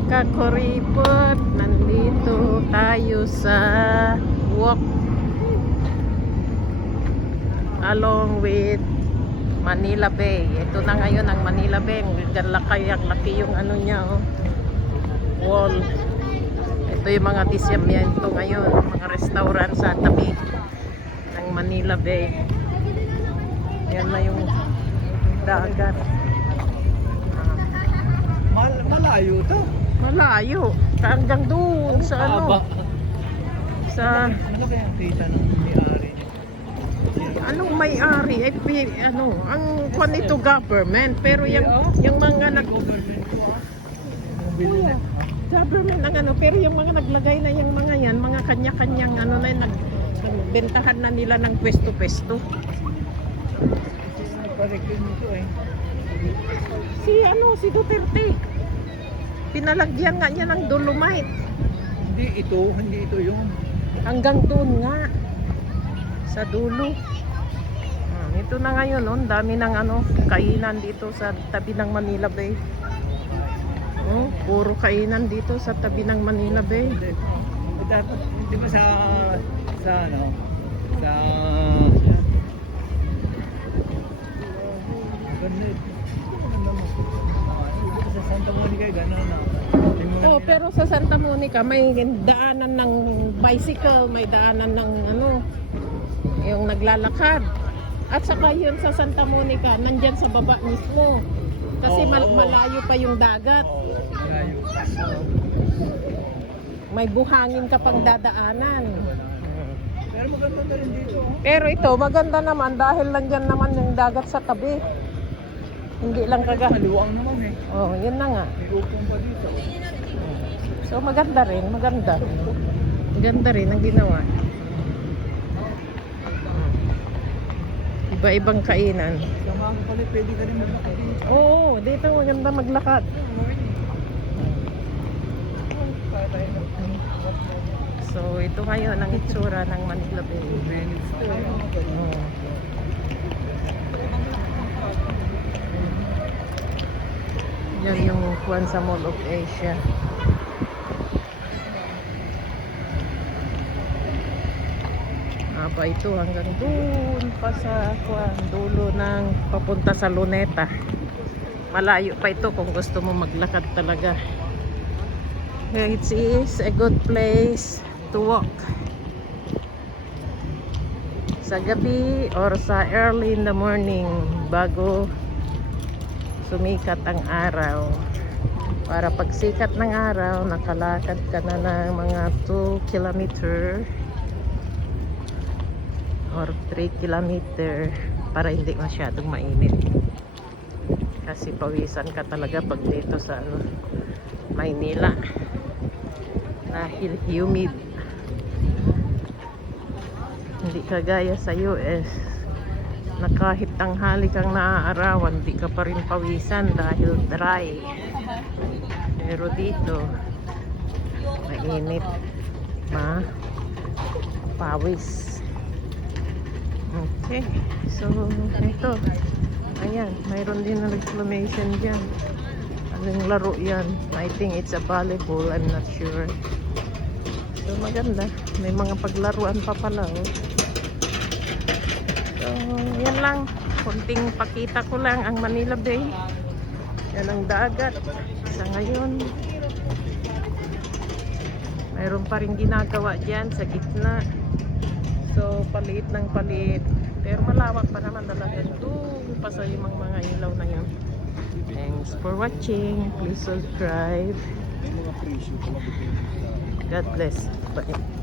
mga kakuripot, nandito tayo sa walk along with Manila Bay. Ito na ngayon ang Manila Bay. Laki yung ano niya, oh, wall. Ito yung mga disyamiento ngayon, mga restaurant sa tabi ng Manila Bay. Yan na yung dagat. Malayo to. Malayo. Hanggang doon sa ano. Sa Ano kaya ang kita ng may-ari? anong may-ari? Ano, ang kwan ito government. Pero yung mga government ang ano, pero yung mga naglagay na yung mga yan, mga kanya-kanyang ano na nagbentahan na nila ng pwesto-pwesto. Parikin nito eh. Si Duterte. Pinalagyan nga niya ng dolomite. Hindi ito yung Hanggang doon nga. Sa dulo. Ito na ngayon, oh, dami ng ano, kainan dito sa tabi ng Manila Bay. Oh, puro kainan dito sa tabi ng Manila Bay. dapat hindi ba sa ano sa sa Santa Monica gano'n na. Oh, pero sa Santa Monica may daanan ng bicycle, may daanan ng ano, yung naglalakad. At saka yun sa Santa Monica, nandyan sa baba mismo. Kasi malayo pa yung dagat. Malayo. May buhangin ka pang dadaanan. Pero maganda na rin dito. Pero ito, maganda naman dahil nandyan naman yung dagat sa tabi. Hindi lang Maluwang naman eh. Oh, yun na nga. May upong pa dito. So maganda rin, maganda. Maganda rin ang ginawa. Iba-ibang kainan. Sa mga kapalit, pwede ka rin maglakad dito. Oo, dito maganda maglakad. So ito ngayon ang itsura ng Manila Bay. Oh. Yan yung Kwan sa Mall of Asia. Pa ito hanggang doon pa sa Kwan, dulo ng papunta sa Luneta. Malayo pa ito kung gusto mo maglakad talaga. It is a good place to walk. Sa gabi or sa early in the morning bago sumikat ang araw. Para pagsikat ng araw, nakalakad ka na ng mga 2 kilometer or 3 kilometer para hindi masyadong mainit. Kasi pawisan ka talaga pag dito sa ano, Maynila. Dahil humid. Hindi kagaya sa US na kahit tanghali kang naaarawan, di ka pa rin pawisan dahil dry. Pero dito, mainit, pawis. Okay, so ito, ayan, mayroon din na reclamation dyan. Anong laro yan? I think it's a volleyball, I'm not sure. So maganda, may mga paglaruan pa pala, oh. So, yan lang. Kunting pakita ko lang ang Manila Bay. Yan ang dagat. Sa ngayon, mayroon pa rin ginagawa dyan sa gitna. So, palit ng palit. Pero malawak pa naman talaga. Doon pa sa yung mga ilaw na yun. Thanks for watching. Please subscribe. God bless. Bye.